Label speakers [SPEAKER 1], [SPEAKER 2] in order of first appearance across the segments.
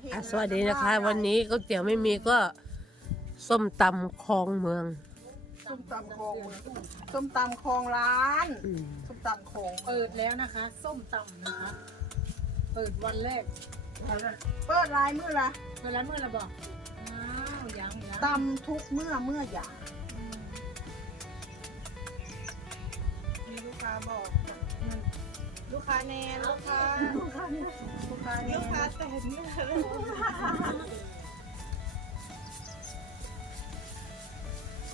[SPEAKER 1] เทศ
[SPEAKER 2] อะสวัสดีนะคะ วันนี้ก๋วยเตี๋ยวไม่มีก็ส้มตำคลองเมือง
[SPEAKER 1] ส้มตำคลองส้มตำคลองร้าน
[SPEAKER 2] อืม
[SPEAKER 1] ส้มตำคลอง
[SPEAKER 3] เปิดแล้วนะคะ ส้มตำนะคะ เปิดวันแรก
[SPEAKER 1] เปิดลายมือละ
[SPEAKER 3] เวลาเมื่อเราบอกว้าวยังยัง
[SPEAKER 1] ตำทุกเมื่อเมื่ออยาก
[SPEAKER 3] อืม
[SPEAKER 1] มีลูกค้าบอก ลูกค้าแนนลูกค้าลูกค้าแนนลูกค้าแนนลูกค้าแต่เนี่ย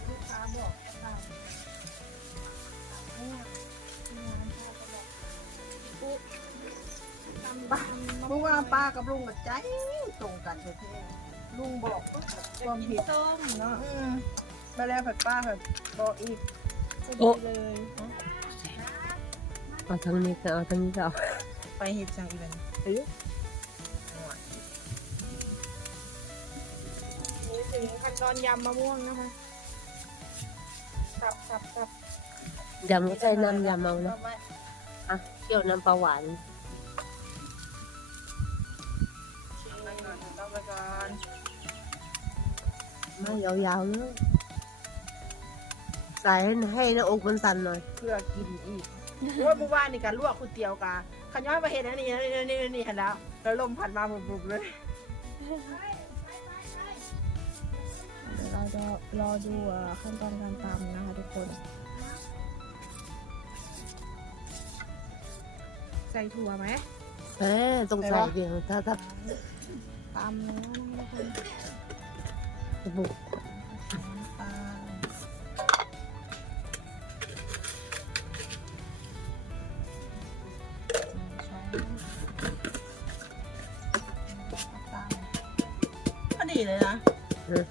[SPEAKER 1] ลูกค้าบอกตำเนี่ยปุ๊บตำบ้าเพราะว่าป้ากับลุงกับใจตรงกันแท้ๆลุงบอกความผิด
[SPEAKER 3] ส้มเนาะ
[SPEAKER 1] อืมมาแล้วผัดป้าผัดบอกอีก
[SPEAKER 2] โอ้
[SPEAKER 3] เลย
[SPEAKER 2] เอาทางนี้ก็เอาทางนี้ก็เอา
[SPEAKER 1] ไปเห็ดจังอีกแล้ว
[SPEAKER 2] เอ้ย
[SPEAKER 3] นี่ถึงขั้นตอนยำมะม่วงนะคะสับสับสับ
[SPEAKER 2] ยำก็ใส่น้ำยำเอานะอะเคี่ยวน้ำปลาหวาน
[SPEAKER 1] ชิมไปก่อนต้องไปก่อน
[SPEAKER 2] ไม่ยาวๆเลยใส่ให้ให้หน้าอกมันสั่นหน่อย
[SPEAKER 1] เพื่อกินอีก ว่าเมื่อวานนี่การลวกก๋วยเตี๋ยวกาขย้อยมาเห็นอันนี้นี่นี่นี่เห็นแล้วแล้วลมพัดมาบุบๆเลย
[SPEAKER 4] เดี๋ยวเราจะรอดูอ่าขั้นตอนการตำนะคะทุกคน
[SPEAKER 3] ใส่ถั่วไหม
[SPEAKER 2] เอ๊ะต้องใส่เดียวถ้าถ้า
[SPEAKER 4] ตำเนื้อนะคะทุกคน
[SPEAKER 2] บุก
[SPEAKER 1] ก็ดีเลยนะ
[SPEAKER 2] เออ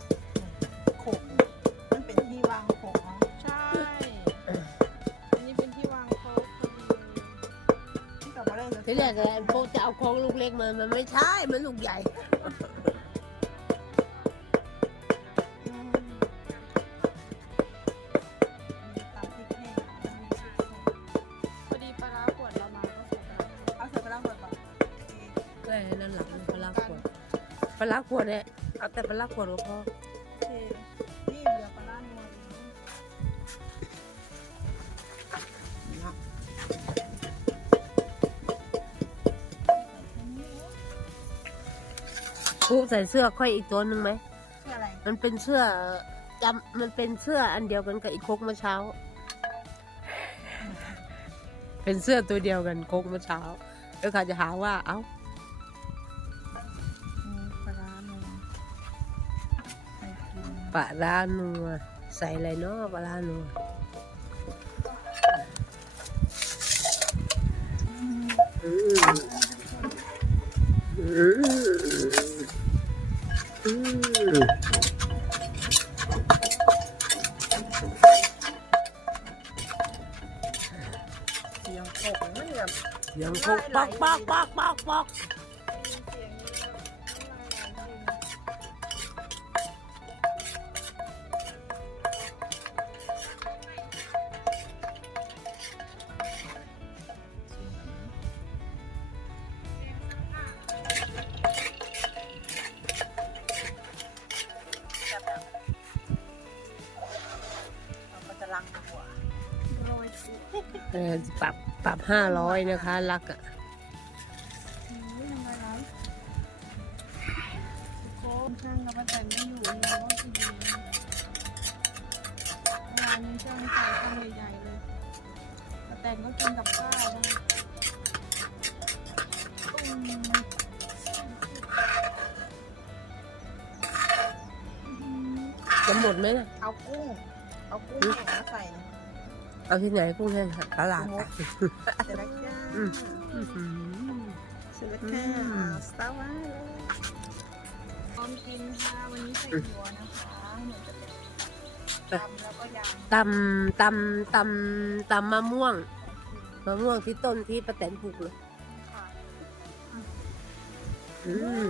[SPEAKER 1] โขกมันเป็นที่วางโขกเนาะ
[SPEAKER 4] ใช่ อันนี้เป็นที่วางโค้กพอดีเลย
[SPEAKER 1] ที่กลับมาเล่น
[SPEAKER 2] ทีแรกไอ้พวกจะเอาของลูกเล็กมา มันไม่ใช่ มันลูกใหญ่
[SPEAKER 1] อืมมีตำพริกแห้งมีพริกสด
[SPEAKER 4] พอดีปลาร้าขวดเรามาก็ใส่ได้
[SPEAKER 1] เอาใส่ไปล้างก่อนก่อน
[SPEAKER 2] แค่นั้นหลังปลาร้าขวดปลาร้าขวดเนี่ย เอาแต่เปลาร้าขวดก็พอ
[SPEAKER 1] โอเคนี่เหลือปลาร้านัวเนะ
[SPEAKER 2] ครูใส่เสื้อค่อยอีกตัวหนึ่งไหม
[SPEAKER 1] ชื่ออะไร
[SPEAKER 2] มันเป็นเสื้อจำมันเป็นเสื้ออันเดียวกันกับอีกโคกเมื่อเช้า เป็นเสื้อตัวเดียวกันโคกเมื่อเช้า แล้วเขาจะหาว่า เอ้า
[SPEAKER 1] ปลาร้านัวใส่
[SPEAKER 2] อะไรเนาะปลาร้านัวอืมอืมอืม
[SPEAKER 1] เสียงโขกมันแบบ
[SPEAKER 2] ยังโคกปอกปอกปอกปอกปอก
[SPEAKER 1] เอ
[SPEAKER 2] อปรับปรับห้าร้อยนะคะ รักอะ
[SPEAKER 4] นี่ทำไมร้านโค้กช่างเราก็แต่งไม่อยู่เราก็กินเองานนี้ช่างใส่ข้างใหญ่ๆเลยแต่แต่งก็กินกับข้าวบ้างอืม
[SPEAKER 2] จะหมดไหมน่ะ
[SPEAKER 1] เอากุ้ง เอากุ้งมาใส่
[SPEAKER 2] เอาที่ไหนกุ้งแห้งค่ะตลาดอะ
[SPEAKER 1] เสร็จแล้วจ้า
[SPEAKER 2] อืมอื้อหือ
[SPEAKER 1] เสร็จแล้วค่ะ
[SPEAKER 2] อืม
[SPEAKER 1] สตาร์วาเลย
[SPEAKER 4] พร้อมกินค่ะวันนี้ใส่หัวนะคะเหมือนจะเป็นตำแล้วก็ยำ
[SPEAKER 2] ตำตำตำตำมะม่วงมะม่วงที่ต้นที่ประแตนปลูกเลย
[SPEAKER 4] ค่ะ
[SPEAKER 2] อืม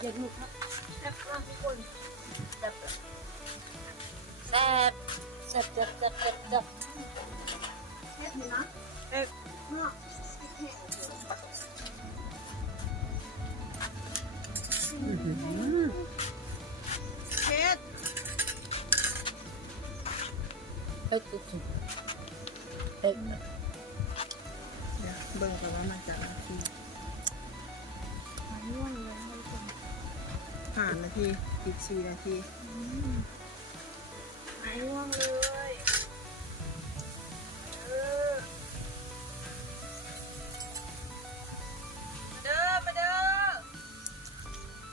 [SPEAKER 4] เย็นครับแซ่บมากทุกคนแบบ
[SPEAKER 2] แซ่บแซ่บแซ่บแซ่บแซ่บแซ่บ
[SPEAKER 1] เฮ็ดนี่นะ
[SPEAKER 4] เอ๊ะ
[SPEAKER 1] เนาะ
[SPEAKER 2] อื้อหือ
[SPEAKER 1] เฮ็ด
[SPEAKER 2] เผ็ดสุดเผ็ด
[SPEAKER 1] เดี๋ยวเบิ่งก่อนว่ามันจะนาที
[SPEAKER 4] หายง่วงเลยให้คน
[SPEAKER 1] ห้านาทีอีกสี่นาที
[SPEAKER 4] หายง่วงเลยเออมาเด้อมาเด้อ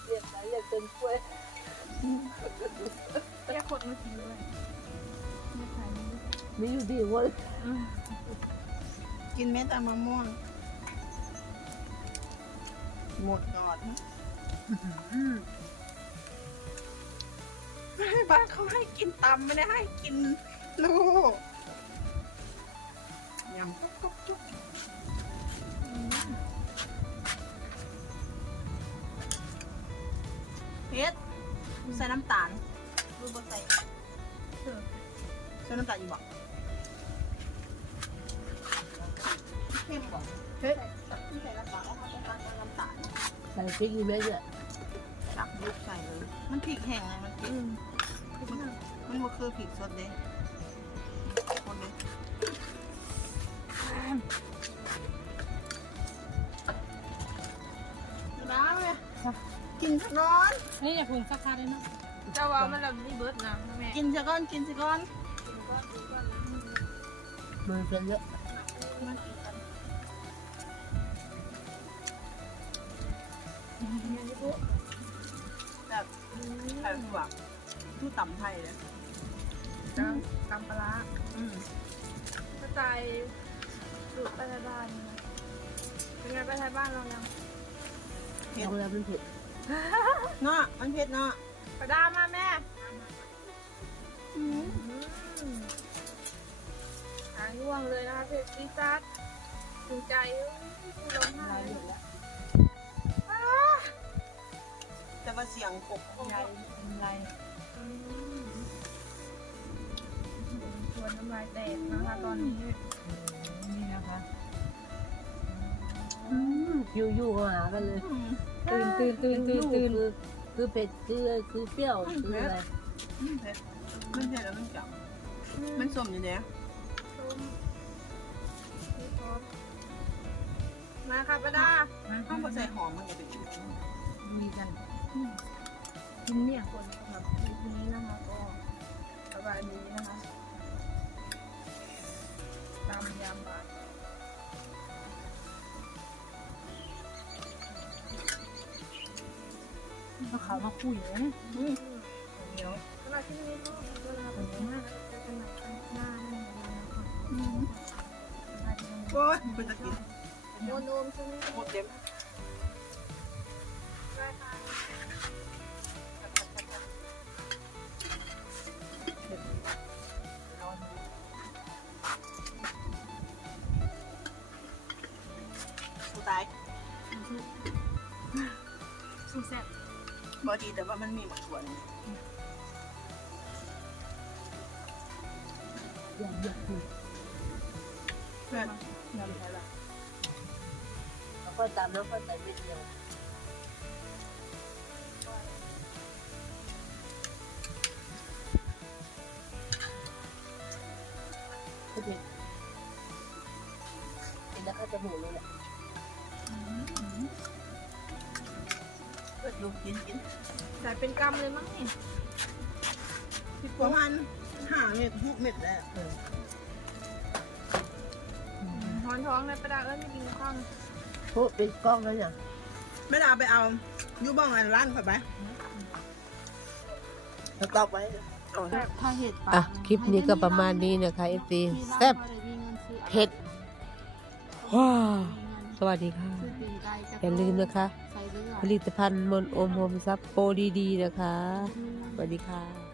[SPEAKER 2] เรียกไปเรียกเต็มถ้วย
[SPEAKER 4] แยกคนมากินด้วยไม่ขายไม่ได้
[SPEAKER 2] มีอยู่ดีเว้ย
[SPEAKER 1] กินเม็ดอะมะม่วงหมดก่อน
[SPEAKER 2] อืม
[SPEAKER 1] บ้านเขาให้กินตำไม่ได้ให้กินลูกยำกุ๊กกุ๊กกุ๊กเฮ็ดใส่น้ำตาลรูปบ่ใส่ใส่น้ำตาลอีกบอกเข้มบอกเฮ็ดที่ใส่น้ำตาลเอามาเป็นน้ำตาล
[SPEAKER 2] ใส่พริกอีกไหมเนี่ ย
[SPEAKER 1] จับลูกใส่เลย มันพริกแห้งไงมันพริกมันมันบ่คือพริกสดเด้คนเด้น้ำเลยกินสักก้อน
[SPEAKER 3] นี่อย่าพุงสักคาเลยเนาะ
[SPEAKER 4] เจ้าว่ามันแบบนี้เบิร์ดนะแม่
[SPEAKER 1] กินสักก้อนกินสักก้อน
[SPEAKER 2] มือเป็นเยอะ
[SPEAKER 1] แบบไทย ถั่วทู่ต่ำไทยเลย
[SPEAKER 4] จ้ากำปลาร้า
[SPEAKER 1] อืม
[SPEAKER 4] กระจายสูตรไปไทยบ้านนะเป็นไงไปไทยบ้านเรายัง
[SPEAKER 2] เอาแล้วมันเผ็ด
[SPEAKER 1] เนาะมันเผ็ดเนาะ
[SPEAKER 4] กระดามาแม่
[SPEAKER 1] อืม
[SPEAKER 4] หายง่วงเลยนะคะเพจซีซัดถึงใจร้องไห้
[SPEAKER 1] แต่ว่าเสียงกบใหญ่ไร
[SPEAKER 4] ชวนน้ำลายแตกนะคะตอนนี้
[SPEAKER 3] นี่นะคะ
[SPEAKER 2] อยู่อยู่ๆหากันเลย
[SPEAKER 3] ตื่นตื่นตื่นตื่นตื่น
[SPEAKER 2] คือคือเผ็ดคือคือเปรี้ยวคืออะไร
[SPEAKER 1] มันเผ็ดมันเผ็ดแล้วมันจับมันสมอยู่เด้
[SPEAKER 4] ส้มนี่พร้อมมาค่ะป้าดา
[SPEAKER 1] ข้าวผัดใส่หอมมันจะเป็นชุด
[SPEAKER 3] มีกัน
[SPEAKER 4] กินเนี่ยคนสำหรับคลิปนี้นะคะก็สบายดีนะคะตามยามบ่าย
[SPEAKER 3] เขาขาวมาคุยเลยนะ
[SPEAKER 1] อืม
[SPEAKER 4] เดี๋ยวสำหรับที่นี้ก็เวลาเป็นมากจะเป็นแบบหน้าหน้านะคะ
[SPEAKER 1] อืม
[SPEAKER 4] สบา
[SPEAKER 1] โอ้ยเป็นตะกิน
[SPEAKER 4] โมโนมใช่ไหม
[SPEAKER 1] หมดเต็ม
[SPEAKER 4] สุดแซ่บบ
[SPEAKER 1] อดีแต่ว่ามันมีหมดส่วน
[SPEAKER 2] อย่างเยอะคือ
[SPEAKER 1] เพื่อน
[SPEAKER 2] น้ำใช่ละแล้วก็ตามแล้วก็ใส่เม็ดเดียว
[SPEAKER 1] กินกิน
[SPEAKER 4] ใส่เป็นกำเลยมั้งนี่
[SPEAKER 1] ประมาณห้าเม็ดหกเม็ดแล้ว
[SPEAKER 2] เออ
[SPEAKER 4] หอนท้องเลยประดาเอ้ยไม่กินข้าว
[SPEAKER 2] โอ้เป็นกล้องแล้วเนี่ย
[SPEAKER 1] ไม่ได้เอาไปเอาอยู่บ้องอันร้านข่อยไป
[SPEAKER 2] สต็อกไว้
[SPEAKER 3] ถ้าเห็ด
[SPEAKER 2] อะ คลิปนี้ก็ประมาณนี้นะคะ FC แซ่บเผ็ดว้าว สวัสดีค่ะอย่าลืมนะคะผลิตภัณฑ์มนต์โอมโฮมซับโปรดีๆนะคะ สวัสดีค่ะ